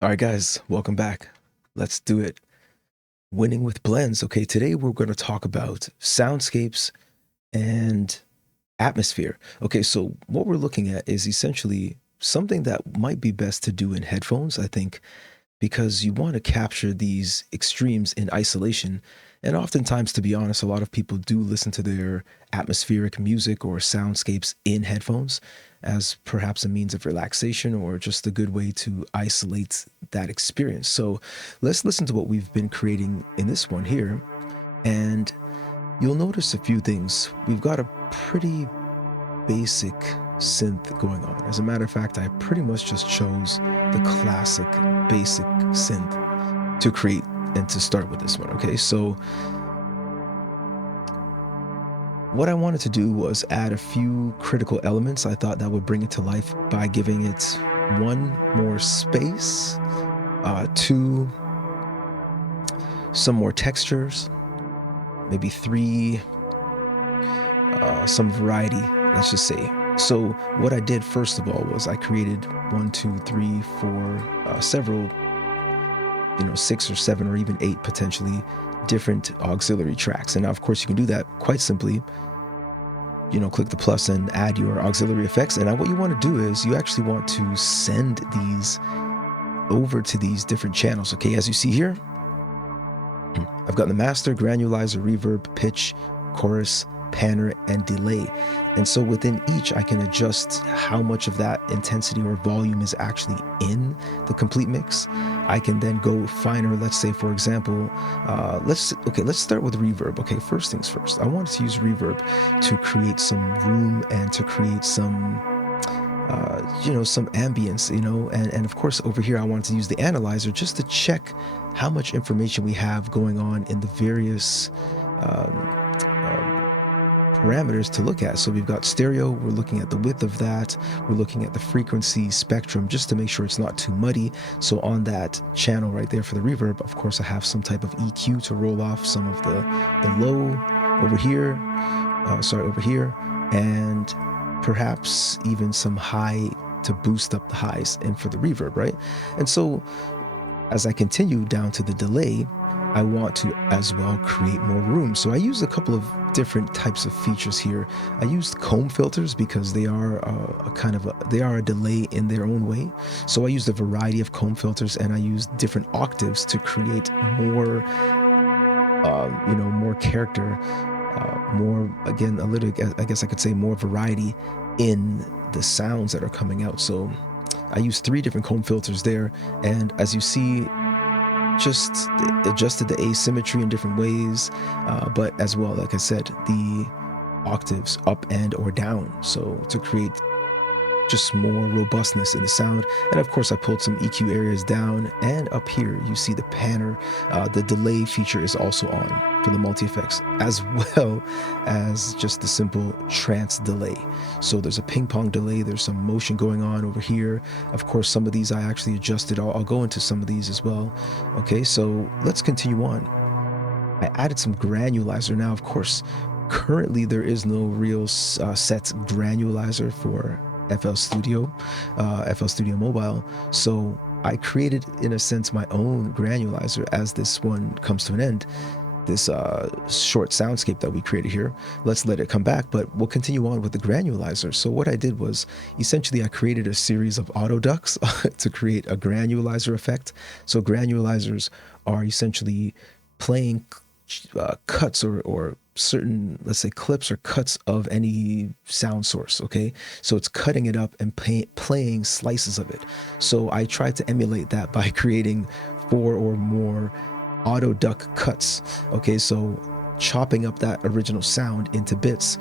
All right, guys, welcome back. Let's do it. Winning with blends. Okay, today we're going to talk about soundscapes and atmosphere. Okay, so what we're looking at is essentially something that might be best to do in headphones, I think, because you want to capture these extremes in isolation. And oftentimes, to be honest, a lot of people do listen to their atmospheric music or soundscapes in headphones as perhaps a means of relaxation or just a good way to isolate that experience. So let's listen to what we've been creating in this one here. And you'll notice a few things. We've got a pretty basic synth going on. As a matter of fact, I pretty much just chose the classic basic synth to create and to start with this one. Okay, so what I wanted to do was add a few critical elements. I thought that would bring it to life by giving it one, more space, two, some more textures, maybe three, some variety, let's just say. So what I did first of all was I created 1, 2, 3, 4, several, 6 or 7 or even 8 potentially different auxiliary tracks. And now, of course, you can do that quite simply. Click the plus and add your auxiliary effects. And now what you want to do is you actually want to send these over to these different channels. Okay, as you see here, I've got the master, granulizer, reverb, pitch, chorus, panner, and delay. And so within each, I can adjust how much of that intensity or volume is actually in the complete mix. I can then go finer. Let's say, for example, let's start with reverb. Okay, first things first. I wanted to use reverb to create some room and to create some some ambience, and of course over here I wanted to use the analyzer just to check how much information we have going on in the various parameters to look at. So we've got stereo, we're looking at the width of that, we're looking at the frequency spectrum just to make sure it's not too muddy. So on that channel right there for the reverb, of course I have some type of EQ to roll off some of the low over here, and perhaps even some high to boost up the highs and for the reverb, right? And so as I continue down to the delay, I want to as well create more room. So I used a couple of different types of features here. I used comb filters because they are a delay in their own way. So I used a variety of comb filters and I used different octaves to create more, more character, more, again, a little, I guess I could say more variety in the sounds that are coming out. So I used 3 different comb filters there. And as you see, just adjusted the asymmetry in different ways, but as well, like I said, the octaves up and or down, so to create just more robustness in the sound. And of course I pulled some EQ areas down, and up here you see the panner. The delay feature is also on for the MultiFX, as well as just the simple trance delay. So there's a ping pong delay, there's some motion going on over here. Of course some of these I actually adjusted. I'll go into some of these as well. Okay, so let's continue on. I added some granulizer. Now of course currently there is no real set granulizer for FL Studio Mobile. So I created, in a sense, my own granulizer as this one comes to an end. This short soundscape that we created here, let's let it come back, but we'll continue on with the granulizer. So what I did was essentially I created a series of autoducks to create a granulizer effect. So granulizers are essentially playing cuts or certain, let's say, clips or cuts of any sound source. Okay, so it's cutting it up and playing slices of it. So I tried to emulate that by creating 4 or more autoduck cuts. Okay, so chopping up that original sound into bits,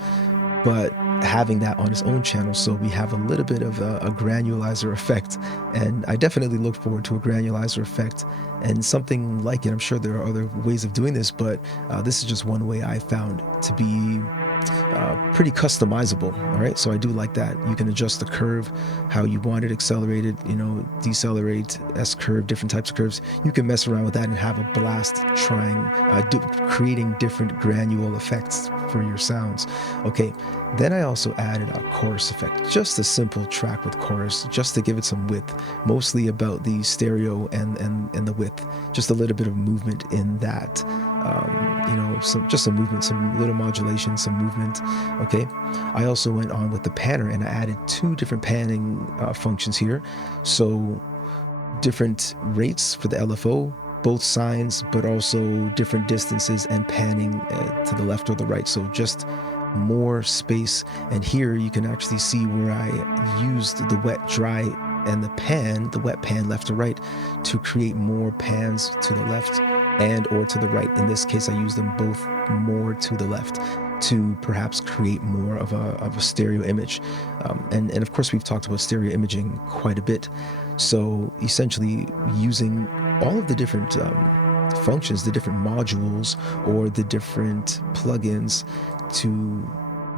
but having that on its own channel, so we have a little bit of a granulizer effect. And I definitely look forward to a granulizer effect and something like it. I'm sure there are other ways of doing this, but this is just one way I found to be pretty customizable. All right, so I do like that. You can adjust the curve how you want it, accelerated, decelerate, S curve, different types of curves. You can mess around with that and have a blast creating different granule effects for your sounds. Okay, then I also added a chorus effect, just a simple track with chorus, just to give it some width, mostly about the stereo and the width, just a little bit of movement in that. Just some movement, some little modulation, some movement. Okay, I also went on with the panner and I added 2 different panning functions here. So different rates for the LFO, both signs, but also different distances and panning to the left or the right. So just more space. And here you can actually see where I used the wet, dry, and the wet pan left to right to create more pans to the left and or to the right. In this case, I use them both more to the left to perhaps create more of a stereo image. And of course, we've talked about stereo imaging quite a bit. So essentially using all of the different functions, the different modules or the different plugins to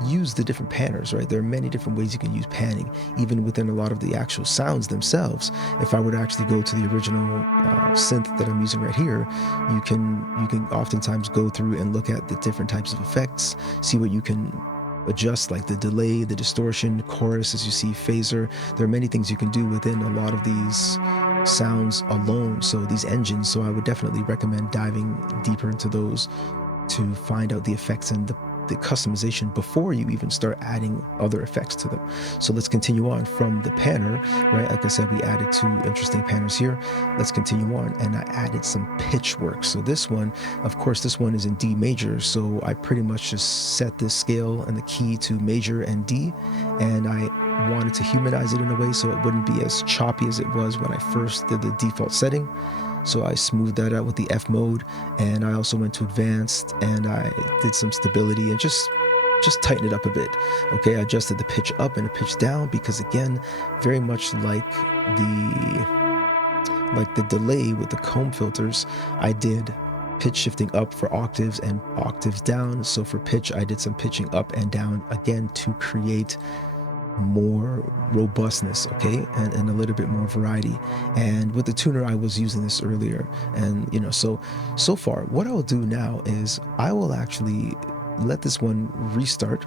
use the different panners, right? There are many different ways you can use panning, even within a lot of the actual sounds themselves. If I were to actually go to the original synth that I'm using right here, you can oftentimes go through and look at the different types of effects, see what you can adjust, like the delay, the distortion, chorus, as you see, phaser. There are many things you can do within a lot of these sounds alone, so these engines. So I would definitely recommend diving deeper into those to find out the effects and the customization before you even start adding other effects to them. So let's continue on from the panner, right? Like I said, we added 2 interesting panners here. Let's continue on, and I added some pitch work. So this one, of course, this one is in D major, so I pretty much just set this scale and the key to major and D, and I wanted to humanize it in a way so it wouldn't be as choppy as it was when I first did the default setting. So I smoothed that out with the F mode, and I also went to advanced and I did some stability and just tighten it up a bit. Okay, I adjusted the pitch up and the pitch down because, again, very much like the delay with the comb filters, I did pitch shifting up for octaves and octaves down. So for pitch, I did some pitching up and down again to create more robustness, okay, and a little bit more variety. And with the tuner, I was using this earlier, and so far what I'll do now is I will actually let this one restart,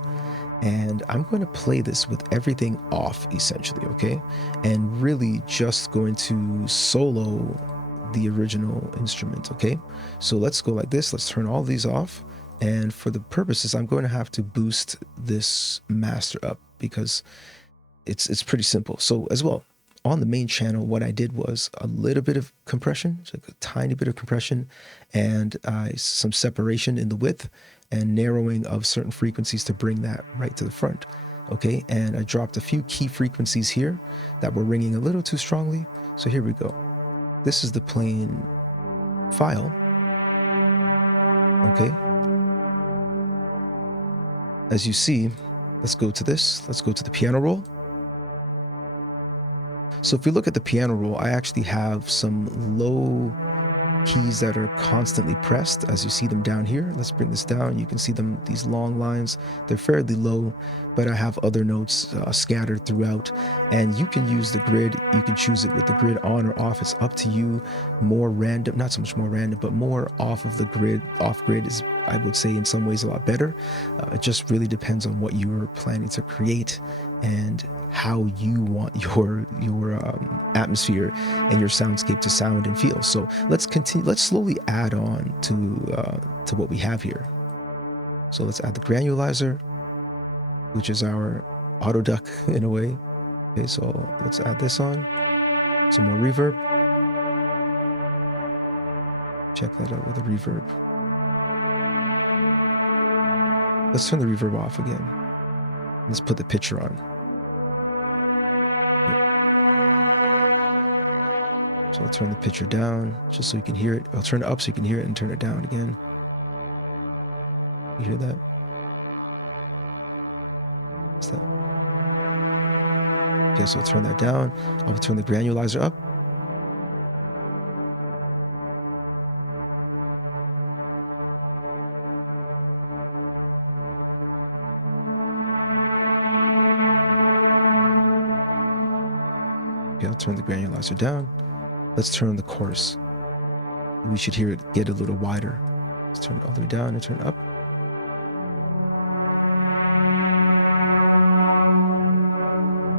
and I'm going to play this with everything off, essentially, okay, and really just going to solo the original instrument. Okay, so let's go like this. Let's turn all these off, and for the purposes, I'm going to have to boost this master up because it's pretty simple. So as well, on the main channel, what I did was a little bit of compression, so like a tiny bit of compression, and some separation in the width and narrowing of certain frequencies to bring that right to the front. Okay, and I dropped a few key frequencies here that were ringing a little too strongly. So here we go. This is the plain file. Okay, as you see, let's go to this. Let's go to the piano roll. So if you look at the piano roll, I actually have some low keys that are constantly pressed, as you see them down here. Let's bring this down. You can see them, these long lines. They're fairly low, but I have other notes scattered throughout. And you can use the grid. You can choose it with the grid on or off. It's up to you. More random, not so much more random, but more off of the grid. Off grid is, I would say, in some ways a lot better. It just really depends on what you're planning to create and how you want your atmosphere and your soundscape to sound and feel. So let's continue. Let's slowly add on to what we have here. So let's add the granulizer, which is our Autoduck in a way. Okay, so let's add this on. Some more reverb. Check that out with the reverb. Let's turn the reverb off again. Let's put the picture on. So I'll turn the picture down just so you can hear it. I'll turn it up so you can hear it and turn it down again. You hear that? What's that? Okay, so I'll turn that down. I'll turn the granulizer up. I'll turn the granulizer down. Let's turn the chorus. We should hear it get a little wider. Let's turn it all the way down and turn it up.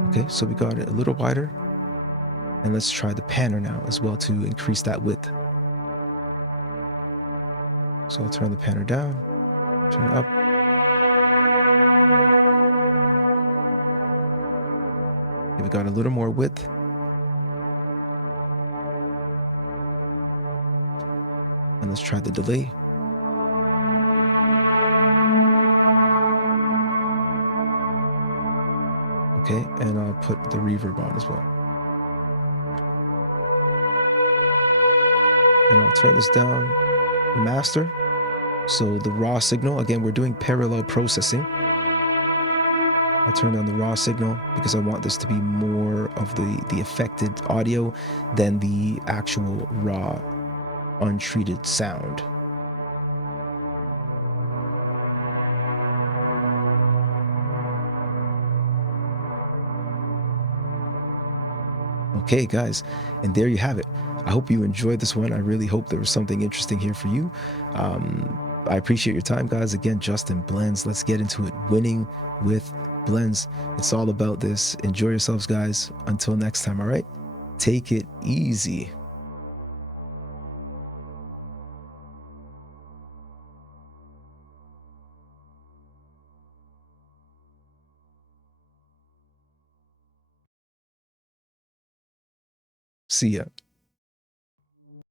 Okay, so we got it a little wider. And let's try the panner now as well to increase that width. So I'll turn the panner down, turn it up. Okay, we got a little more width. And let's try the delay. Okay, and I'll put the reverb on as well. And I'll turn this down, master. So the raw signal, again, we're doing parallel processing. I'll turn down the raw signal because I want this to be more of the affected audio than the actual raw, untreated sound. Okay, guys, and there you have it. I hope you enjoyed this one. I really hope there was something interesting here for you. I appreciate your time, guys. Again, Justin Blends. Let's get into it. Winning with blends. It's all about this. Enjoy yourselves, guys. Until next time, all right? Take it easy. See ya.